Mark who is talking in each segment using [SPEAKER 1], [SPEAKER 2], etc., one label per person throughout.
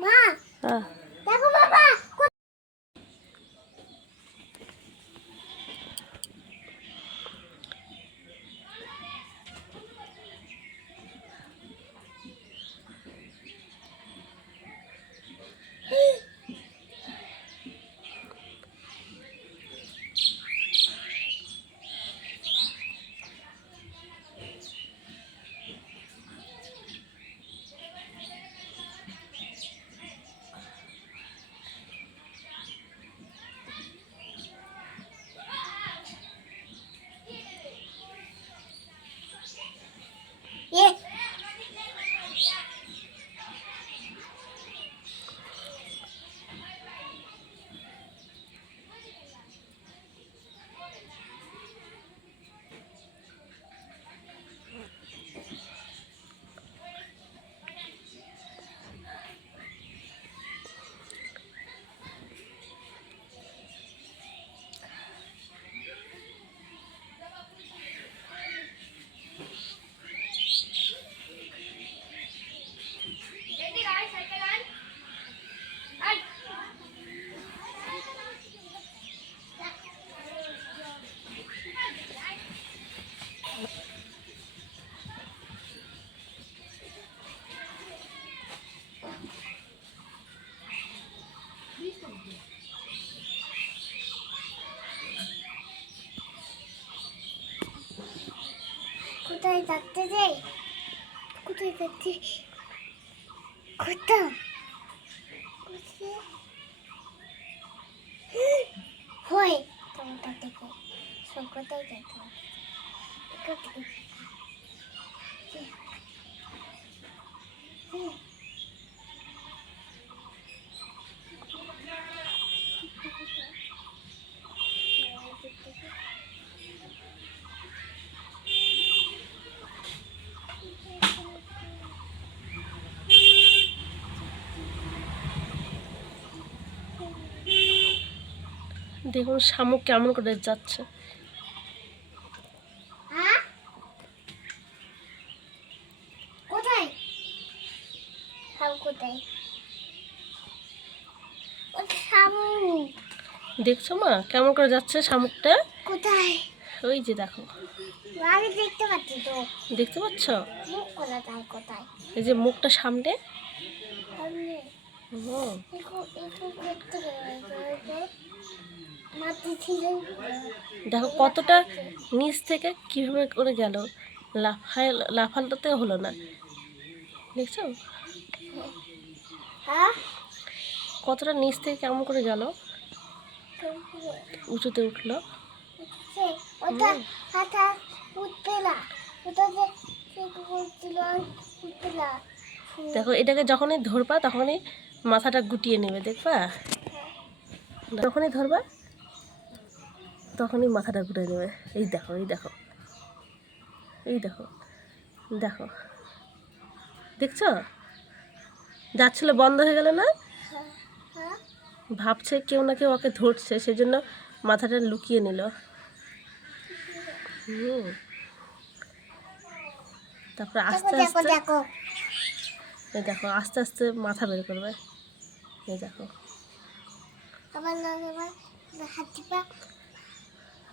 [SPEAKER 1] মা
[SPEAKER 2] হ্যাঁ
[SPEAKER 1] কোথায় যাচ্ছে যাই কোথায় যাচ্ছে কোথাও কোথায়? হয় তোমাটা থেকে সব কোথায় যেতে হবে? কোথায়?
[SPEAKER 2] দেখুন শামুক কেমন করে যাচ্ছে।
[SPEAKER 1] হ্যাঁ? শামুক।
[SPEAKER 2] দেখছ মা কেমন করে যাচ্ছে শামুকটা?
[SPEAKER 1] কোথায়?
[SPEAKER 2] ওই যে দেখো।
[SPEAKER 1] আমি দেখতে পাচ্ছি তো।
[SPEAKER 2] দেখতে পাচ্ছ?
[SPEAKER 1] মুখ কোথায় কোথায়?
[SPEAKER 2] এই যে মুখটা সামনে।
[SPEAKER 1] সামনে।
[SPEAKER 2] ও দেখো কতটা নিচ থেকে কীভাবে করে গেল। লাফায়, লাফালটাতে হলো না। দেখছ? কতটা নিচ থেকে কেমন করে গেল? উঁচুতে উঠল। দেখো, এটাকে যখনই ধরবা, তখনই মাথাটা গুটিয়ে নেবে, দেখবা? যখনই ধরবা তখনই মাথাটা ঘুরে নেবে এই দেখো এই দেখো। এই দেখো দেখো। দেখছ? যাচ্ছিল বন্ধ হয়ে গেল না? ভাবছে কেউ না কেউ ওকে ধরছে সেজন্য মাথাটা লুকিয়ে নিল। হুম। তারপরে আস্তে আস্তে
[SPEAKER 1] দেখো।
[SPEAKER 2] এই দেখো আস্তে আস্তে মাথা বের করবে। এই দেখো।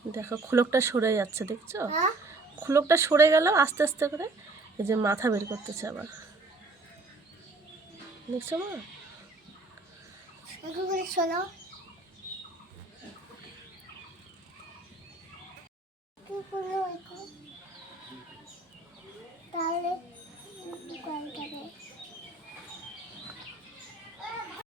[SPEAKER 2] দেখো খুলকটা সরে যাচ্ছে দেখছ?
[SPEAKER 1] খোলকটা
[SPEAKER 2] খুলকটা সরে গেল আস্তে আস্তে করে এই যে মাথা বের করতেছে আবার। দেখছ মা?